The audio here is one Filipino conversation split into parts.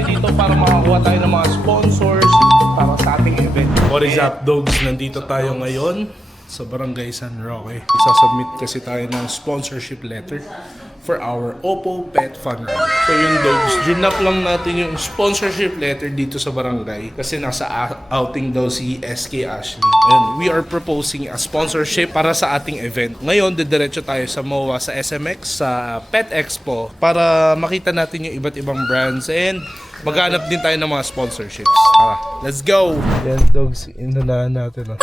tayo dito para makakuha tayo ng mga sponsors para sa ating event. What is up, dogs? Nandito tayo ngayon sa Barangay San Roque. Sasubmit kasi tayo ng sponsorship letter for our Oppo Pet Fun Run. So yung dogs, ginap lang natin yung sponsorship letter dito sa barangay kasi nasa outing daw si SK Ashley. And we are proposing a sponsorship para sa ating event. Ngayon, didiretso tayo sa MOA, sa SMX, sa Pet Expo para makita natin yung iba't ibang brands and maghanap din tayo ng mga sponsorships. Tara, let's go! Yan dogs, inunahan natin.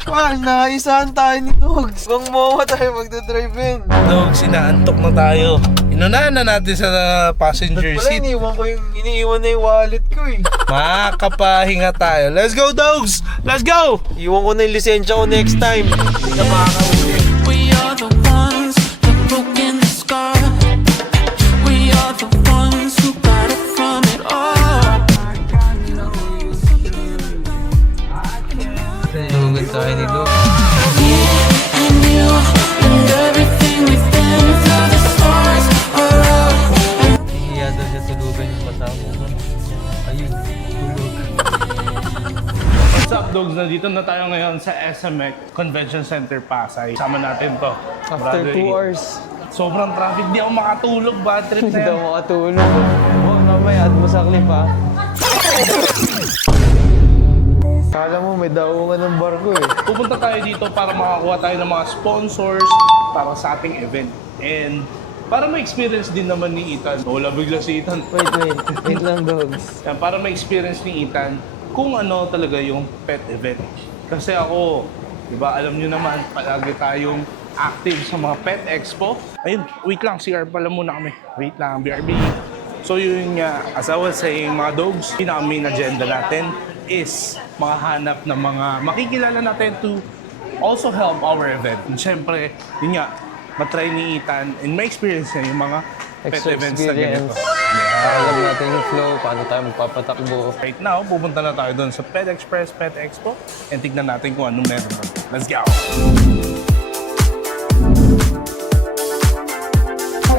Pal, naisahan tayo ni Dogs. Bang MOA tayo magdadrive-in. Dogs, inaantok na tayo. Inunahan na natin sa passenger Pala, seat. iniiwan na yung wallet ko eh. Makapahinga tayo. Let's go, dogs! Let's go! Iwan ko na yung lisensya ko next time. Hindi ka makakauwi. We are the ones that broke in the sky. We are the ones who got it from it all. Tulugan tayo ni Dogs. And you and everything we've been through, the stars are out. Hiya daw siya tulugan yung kasama ko. Ayun, tulog. What's up, dogs? Nandito na tayo ngayon sa SMX Convention Center, Pasay. Sama natin to. After Brother 2 E. hours, Sobrang traffic. Di ako makatulog. Bad trip hindi na daw yan. makatulog. Oh, mamaya, add mo sa clip ha. Kala mo may daungan ng barko eh. Pupunta tayo dito para makakuha tayo ng mga sponsors para sa ating event. And para ma-experience din naman ni Ethan. Wala bigla si Ethan. Wait lang Dogs. Yan, para ma-experience ni Ethan kung ano talaga yung pet event. Kasi ako, di ba, alam nyo naman, palagi tayong active sa mga pet expo. Ayun, wait lang, CR pala muna kami. Wait lang, BRB. So yun nga, as I was saying, mga dogs, pinaka-main agenda natin is makahanap ng mga makikilala natin to also help our event. And syempre, yun nga, matry ni Ethan and ma-experience niya yung mga pet Extra events na ganito. Para alam natin yung flow, paano tayo magpapatakbo. Right now, pupunta na tayo doon sa Pet Express Pet Expo and tignan natin kung anong meron doon. Let's go!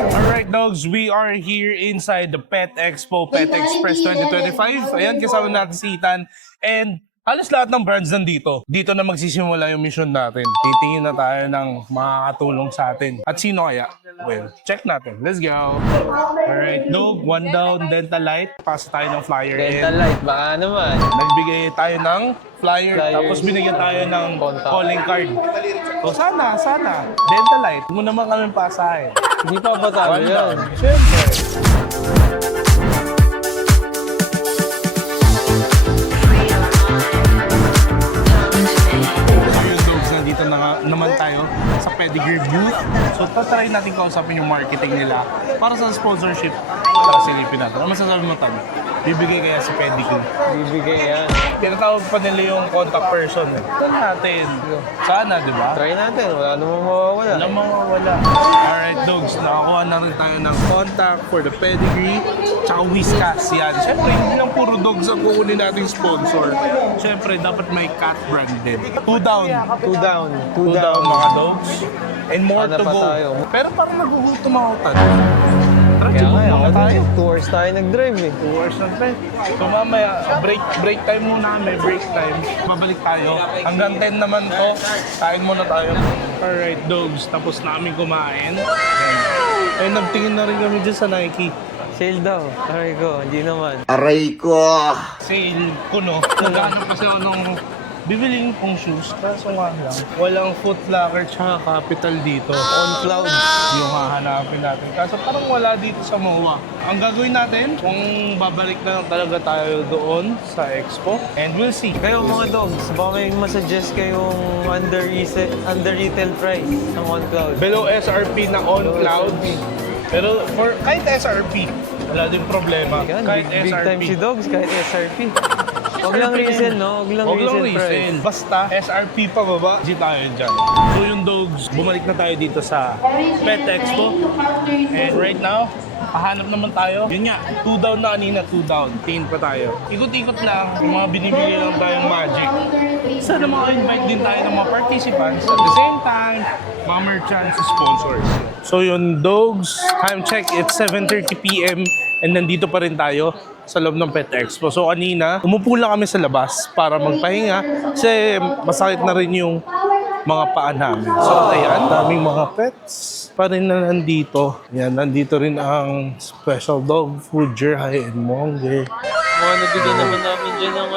Alright dogs, we are here inside the Pet Expo, Pet Express 2025. Ayan, kasama natin si Ethan. And halos lahat ng brands nandito. Dito na magsisimula yung mission natin. Titingin na tayo ng makakatulong sa atin. At sino kaya? Well, check natin. Let's go! Alright, dog, one down, Dental Light. Pasa tayo ng flyer. Dental And light, baka naman. nagbigay tayo ng flyer, Flyers. tapos binigyan tayo ng Contact. calling card. So sana, Dental Light, mo naman kami pasahin. Hindi pa ba tayo One yan? down. Siyempre. So yung dogs, nandito na naman tayo sa pedigree booth. So tatry natin kausapin yung marketing nila para sa sponsorship. Tara silipin natin. Ano masasabi mo, Tan? Bibigay kaya si Pedigree? Bibigay yan. Tinatawag pa nila yung contact person. Ito natin. Sana, di ba? Try natin, wala namang mawawala. Walang mawawala. Alright, dogs. Nakakuha na rin tayo ng contact for the Pedigree. Tsaka Whiskas yan. Siyempre, hindi lang puro dogs ang kukunin nating sponsor. Siyempre, dapat may cat brand din. 2 down. 2 down. 2 down, mga dogs. And more Sana to pa go. tayo. Pero parang nagugutom ako, Tan. Tara, Kaya chill nga, muna tayo. 2 hours tayo nag-drive eh. 2 hours na tayo. So mamaya, break time muna kami, break time. Babalik tayo. Hanggang 10 naman to. Kain muna tayo. Alright, dogs. Tapos namin kumain. Ay, nagtingin na rin kami dyan sa Nike. Sale daw. Aray ko, hindi naman. Aray ko! Sale ko, no? Naghanap kasi ako nung bibiling kong shoes. Kaso nga lang, walang Foot Locker tsaka Capital dito. On cloud. Yung hahanapin natin. Kaso parang wala dito sa MOA. Ang gagawin natin, kung babalik na lang talaga tayo doon sa Expo. And we'll see. Kayo mga dogs, baka may masuggest kayong under retail price ng on cloud. Below SRP na on cloud. Pero for kahit SRP, wala din problema. Yan, Kahit big time si SRP. dogs, kahit SRP. Huwag lang resale, no? Huwag lang Huwag lang resale price. resale. Basta SRP pa baba, di tayo dyan. So yung dogs, bumalik na tayo dito sa Pet Expo. And right now, pahanap naman tayo. Yun nga, 2 down na kanina, 2 down. Tingin pa tayo. Ikot-ikot lang, yung mga binibili lang tayong magic. Sana maka-invite din tayo ng mga participants. At the same time, mga merchants, sponsors. So yun, dogs, time check, it's 7:30 p.m. And nandito pa rin tayo sa loob ng Pet Expo. So kanina, umupo lang kami sa labas para magpahinga kasi masakit na rin yung mga paa namin. So ayan, daming mga pets pa rin na nandito. Yan, nandito rin ang special dog food, Jerhai and Monge. Mga nabigyan naman namin dyan ng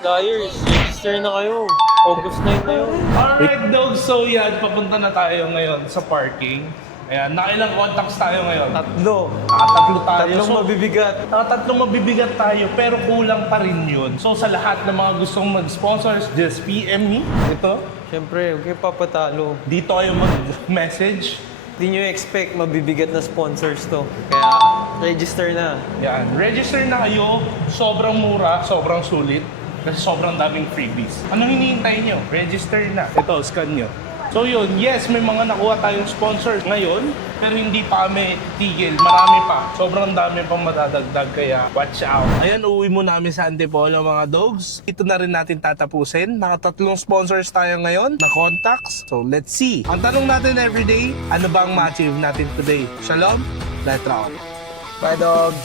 flyers. Register na kayo. August 9 na yun. Alright dogs, so yan, papunta na tayo ngayon sa parking. Ayan, nakailang contacts tayo ngayon? Tatlo. Tatlo tayo. Tatlong mabibigat. Tatlong mabibigat tayo, pero kulang pa rin yun. So sa lahat ng mga gustong mag-sponsors, just PM me. Ito. Siyempre, huwag kayo papatalo. Dito kayo mag-message. Hindi nyo expect mabibigat na sponsors to. Kaya, register na. Yan. Register na kayo. Sobrang mura, sobrang sulit. Kasi sobrang daming freebies. Anong hinihintay nyo? Register na. Ito, scan nyo. So yun, yes, may mga nakuha tayong sponsor ngayon, pero hindi pa kami tigil. Marami pa. Sobrang dami pang madadagdag, kaya watch out. Ayan, uuwi mo namin sa Antipolo mga dogs. Ito na rin natin tatapusin. Nakatatlong sponsors tayo ngayon na contacts. So let's see. Ang tanong natin everyday, ano ba ang ma-achieve natin today? Shalom, let's rock. Bye, dogs!